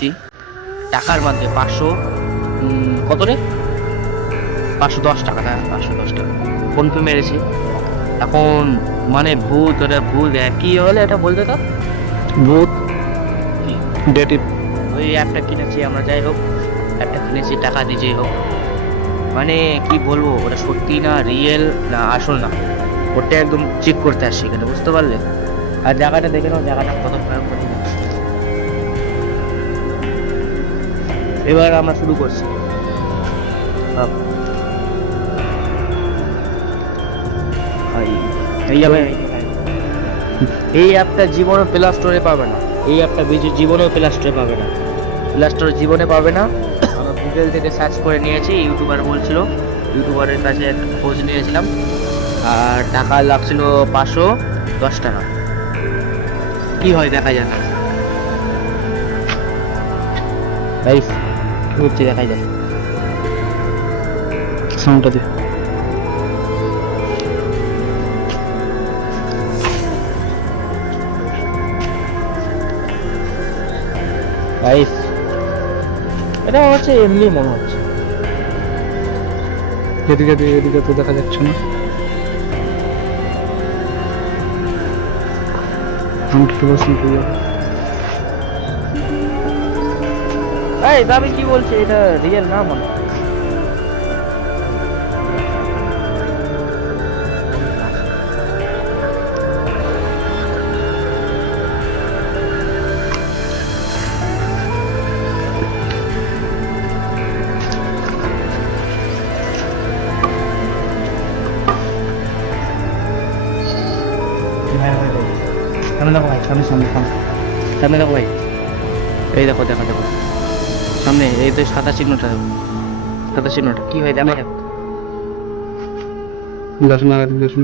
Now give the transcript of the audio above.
এসেছি টাকার মধ্যে 500 কত রে 510 টাকা, না 510 টাকা ফোন পে মেরেছি। এখন মানে ভূত ওটা ভূত কি হলে এটা বলতে তো ভূত কি? ডেটিভ। ওই অ্যাপটা কিনেছি আমরা, যাই হোক অ্যাপটা কিনেছি টাকা দিয়ে, যাই হোক মানে কি বলবো ওটা সত্যি না রিয়েল না আসল না, ওটা একদম চেক করতে আসছি এখানে, বুঝতে পারলে? আর জায়গাটা দেখে নাও, জায়গাটা কত ভয়ঙ্কর। এবার আমরা শুরু করছি। এই অ্যাপটা জীবনে প্লে স্টোরে পাবে না, এই অ্যাপটা জীবনেও প্লে স্টোরে পাবে না, প্লে স্টোরে জীবনে পাবে না। আমরা গুগল থেকে সার্চ করে নিয়েছি, ইউটিউবার বলছিল, ইউটিউবারের কাছে খোঁজ নিয়েছিলাম, আর টাকা লাগছিল 510 টাকা। কি হয় দেখা যাক, গাইস কি হচ্ছে দেখাই যাক। সাউন্ডটা দে। গাইস এটা হচ্ছে এমনি মনে হচ্ছে। এদিকে এদিকে তো দেখা যাচ্ছে না। এই দাবি কি বলছে, এটা রিয়েল না মনে হয়। সামনে দেখো ভাই, সামনে সামনে সামনে সামনে দেখো ভাই, এই দেখো দেখো দেখো সামনে, এই তো সাদা চিহ্নটা, সাদা চিহ্নটা কি হয় দেখা যাক। দর্শন